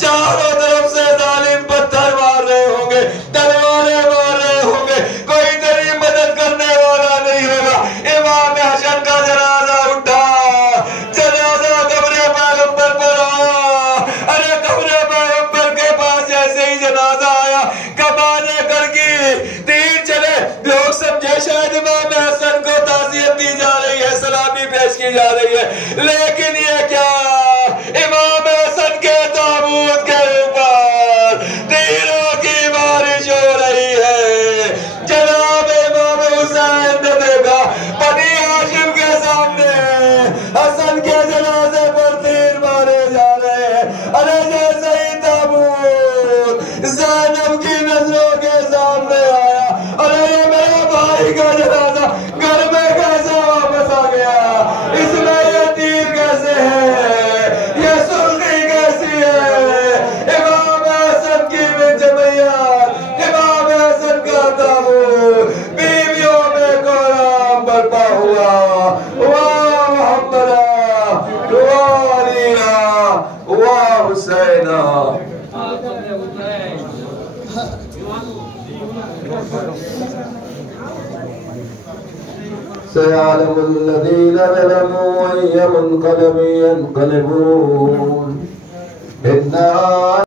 چاروں طرف سے ظالم پتھر مار رہے ہوں گے، تلواریں مار رہے ہوں گے، کوئی تیری مدد کرنے والا نہیں ہوگا۔ امام حسن کا جنازہ اٹھا، جنازہ قبر پیغمبر پر آیا۔ ارے قبر پیغمبر کے پاس جیسے ہی جنازہ آیا، کمانیں کڑکی، تیر چلے، لوگ سمجھے شاید امام حسن کو تعزیت دی جا رہی ہے، سلامی پیش کی جا رہی ہے، لیکن یہ کیا، امام حسن کے تابوت کے اوپر تیروں کی بارش ہو رہی ہے۔ جناب امام حسین نے دیکھا بنی ہاشم کے سامنے حسن کے جنازے پر تیر مارے جا رہے ہیں۔ ارے جیسے ہی تابوت زینب کی نظروں کے سامنے آیا، ارے یہ میرے بھائی کا جنازہ گھر میں کیسے واپس آ گیا، اس میں یہ تیر کیسے ہے، یہ سرخی کیسی ہے، امام حسن کی جمعیت، امام حسن کا تابوت، بیویوں میں کوہرام برپا ہوا۔ واہ محمدہ، واہ علیہ، واہ حسینہ۔ سيعلم الذين ظلموا أي منقلب ينقلبون. إنها